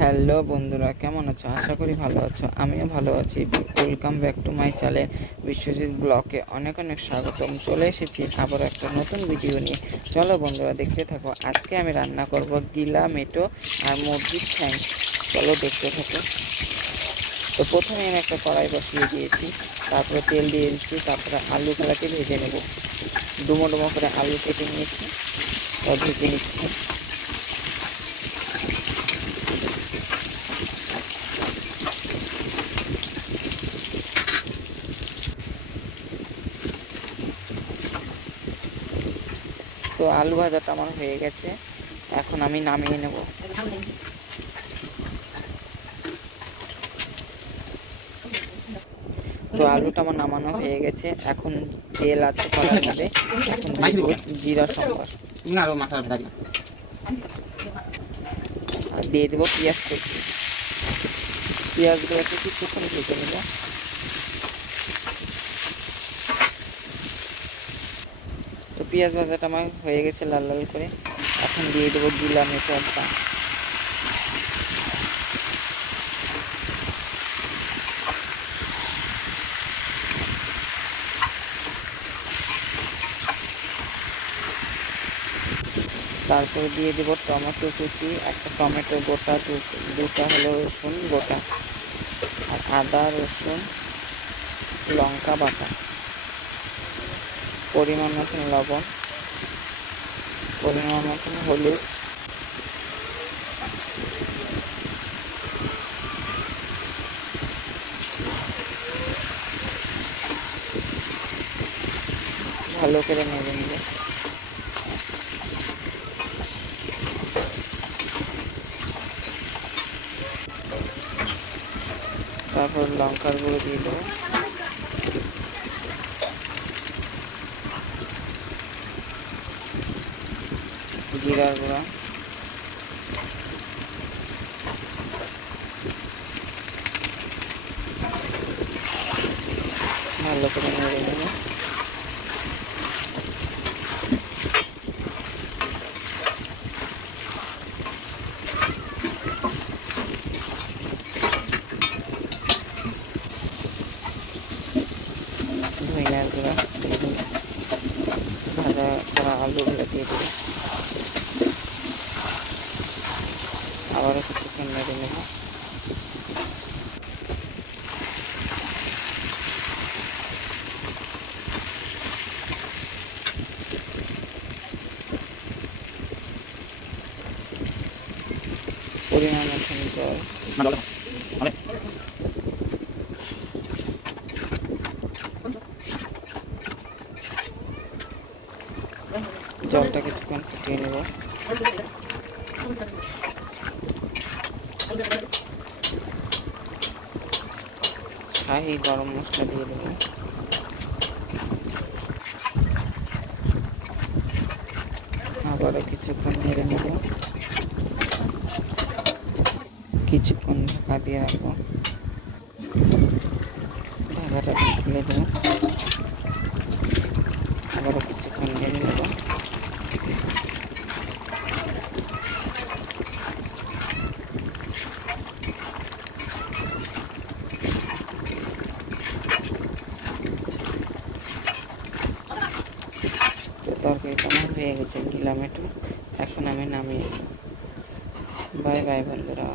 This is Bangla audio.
হ্যালো বন্ধুরা, কেমন আছো? আশা করি ভালো আছো। আমিও ভালো আছি। Welcome back to my channel Biswajit ব্লগে অনেক অনেক স্বাগতম। চলে এসেছি আবার একটা নতুন ভিডিও নিয়ে। চলো বন্ধুরা, দেখতে থাকো। আজকে আমি রান্না করব গিলা মেটো আর মুরগির ঠ্যাং। চলো দেখতে থাকো। তো প্রথমে আমি একটা কড়াই বসিয়ে দিয়েছি, তারপরে তেল দিয়ে দিচ্ছি, তারপরে আলুগুলাকে ভেজে নেব। ডুমো ডুমো করে আলু কেটে নিয়েছি, ভেজে নিচ্ছি। তো আলু ভাজাটা আমার হয়ে গেছে, এখন আমি নামিয়ে নেব। তো আলুটা আমার নামানো হয়ে গেছে, এখন তেল আছে কড়াইয়ের মধ্যে। এখন দিয়ে দেবো জিরা সম্বার, আর দিয়ে দেবো পেঁয়াজ কুচি। পেঁয়াজগুলোকে কিছুক্ষণ ভেজে নেব। তো পেঁয়াজ ভাজাটা আমার হয়ে গেছে লাল লাল করে। এখন দিয়ে দেবো গিলা মেটোটা। তারপরে দিয়ে দেবো টমেটো কুচি, একটা টমেটো গোটা, দুটা হলো রসুন গোটা, আর আদা রসুন লঙ্কা বাটা, পরিমাণ মতন লবণ, পরিমাণ মতন হলুদ, ভালো করে নেড়ে নেব। তারপর লঙ্কার গুঁড়ো দিয়ে দেবো, জিরার গুঁড়া, ভালো করে নেড়ে নেব। ধনিয়ার গুঁড়া, ভাজা করা আলুগুলো দিয়ে দেবো, আবারও কিছুক্ষণ নেড়ে নেব। পরিমাণ মতন জল, জলটা কিছুক্ষণ ফুটিয়ে নেব। শাহি গরম মশলা দিয়ে দেবো, আবারও কিছুক্ষণ নেড়ে নেব, কিছুক্ষণ ঢাকা দিয়ে রাখবো। ঢাকাটা খুলে দেবো, আবারও কিছুক্ষণ নেড়ে নেব। তো তরকারিটা আমার হয়ে গেছে গিলা মেটো, এখন আমি নামিয়ে। বাই বাই বন্ধুরা।